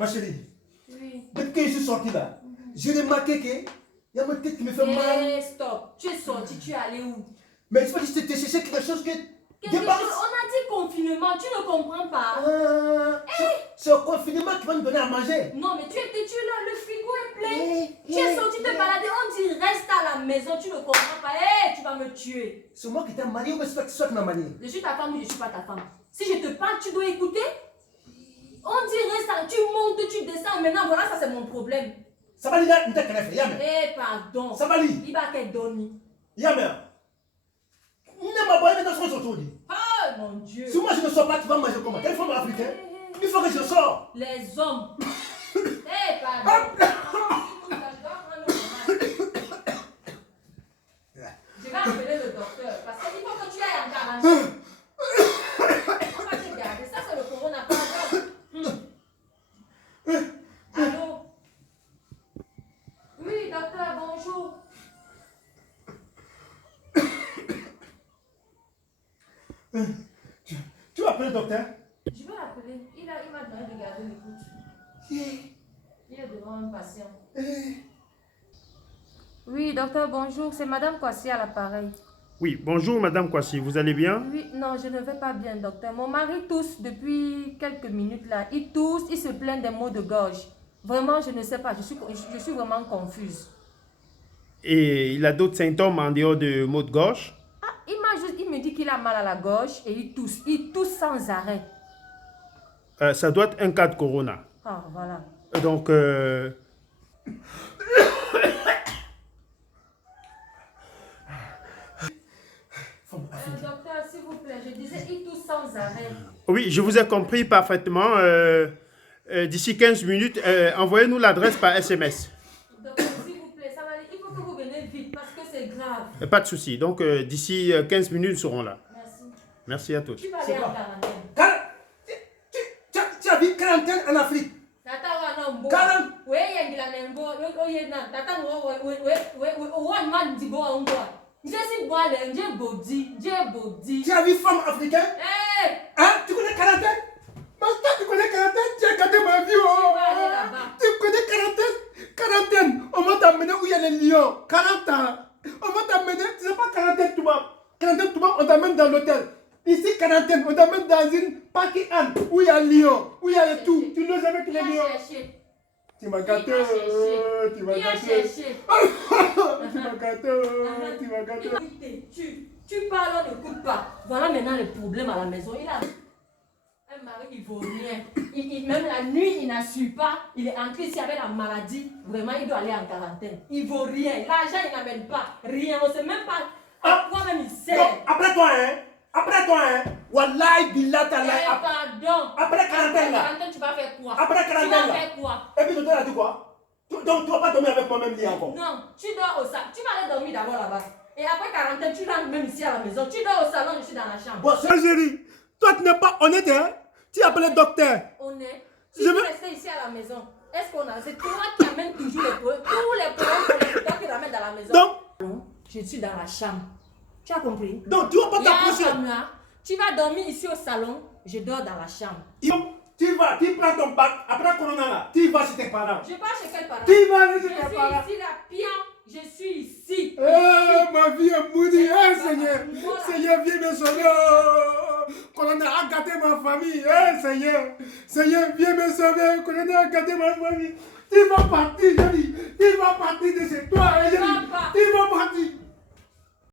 Ma chérie, Oui. depuis que je suis sorti là, j'ai remarqué qu'il y a ma tête qui me fait mal. Stop. Tu es sorti, tu es allé où? Mais il faut que je t'ai cherché quelque chose que... Quelque chose, on a dit confinement, tu ne comprends pas. C'est au confinement qui va nous donner à manger. Non, mais tu es là, le frigo est plein. Tu es sorti te balader, on dit reste à la maison, tu ne comprends pas. Tu vas me tuer. C'est moi qui t'ai marié ou c'est toi qui m'as marié? Je suis ta femme ou je ne suis pas ta femme. Si je te parle, tu dois écouter. On dit reste, tu montes, tu descends. Maintenant, voilà, ça c'est mon problème. Sabali là, il t'a fait. Pardon. Sabali. Il va qu'elle donne. Yammer. Il n'a pas boire dans son autour. Oh mon Dieu. Si moi je ne sors pas, tu vas manger comment? Quelle femme africaine? Il faut que je sors. Les hommes. Pardon. Je vais appeler le docteur parce qu'il faut que tu ailles en quarantaine. On va te garder. Ça, c'est le corona. Allô? Oui, docteur, bonjour. Tu vas appeler le docteur? Je vais l'appeler. Il m'a donné de garder l'écoute. Il est devant un patient. Oui, docteur, bonjour. C'est Madame Kwasi à l'appareil. Oui, bonjour Madame Kwasi, vous allez bien? Oui, non, je ne vais pas bien, docteur. Mon mari tousse depuis quelques minutes là. Il tousse, il se plaint des maux de gorge. Vraiment, je ne sais pas. Je suis vraiment confuse. Et il a d'autres symptômes en dehors de maux de gorge? Il me dit qu'il a mal à la gorge et il tousse. Il tousse sans arrêt. Ça doit être un cas de corona. Ah, voilà. Donc, Docteur, s'il vous plaît, je disais, il tousse sans arrêt. oui, je vous ai compris parfaitement. D'ici 15 minutes, envoyez-nous l'adresse par SMS. Docteur, s'il vous plaît, ça va aller. Il faut que vous venez vite parce que c'est grave. Pas de souci. Donc, d'ici 15 minutes, nous serons là. Merci. Merci à tous. Tu vas aller en quarantaine. Tu as vu quarantaine en Afrique? Tu as vu femme africaine? Hein? Tu connais quarantaine? Mais toi, tu connais quarantaine? Tu as gardé ma vie. Tu connais quarantaine? Quarantaine. On va t'amener où il y a les lions. 40 ans. On va t'amener. Tu sais pas quarantaine, tout bas. Quarantaine, tout bas, on t'amène dans l'hôtel. Ici, quarantaine, on t'amène dans une partie où il y a lion, où il y a le tout. Tu n'oses avec les lions. Tu m'as gâté. Tu m'as gâté. Tu m'as gâté. Tu m'as gâté. Tu parles, on n'écoute pas. Voilà maintenant le problème à la maison. Il a un mari ivoirien. Même la nuit, il n'assure pas. Il est entré ici avec la maladie. Vraiment, il doit aller en quarantaine. Ivoirien. L'argent, il n'amène pas. Rien. On ne sait même pas à quoi même il sert. Après toi, hein? Après toi, hein? Wallahi, billah, tallah. Pardon. Après quarantaine, là. Tu vas faire quoi? Après quarantaine, tu vas là. faire quoi? Et puis, le docteur a dit quoi? Donc, tu vas pas dormir avec moi-même lié encore? Non, tu dors au salon. Tu vas aller dormir d'abord là-bas. Et après quarantaine, tu rentres même ici à la maison. Tu dors au salon, je suis dans la chambre. Bon, chérie, toi, tu n'es pas honnête, hein? Tu appelles le docteur. Honnête? Si tu restes ici à la maison, est-ce qu'on a... C'est toi qui amène toujours les problèmes. Tous les problèmes, c'est toi qui ramènes dans la maison. Donc, je suis dans la chambre. Tu as compris? Donc, tu vas pas t'approcher. Là. Tu vas dormir ici au salon, je dors dans la chambre. Tu prends ton bac, après Corona là, tu vas chez tes parents. Je pars chez quels parents? Tu vas aller chez tes parents. Je suis ici, la pion, je suis ici. Ma vie est maudite, Seigneur. Seigneur, viens me sauver. Corona a gâté ma famille, Seigneur. Seigneur, viens me sauver. Corona a gâté ma famille. Tu vas partir, je dis. Tu vas partir de chez toi.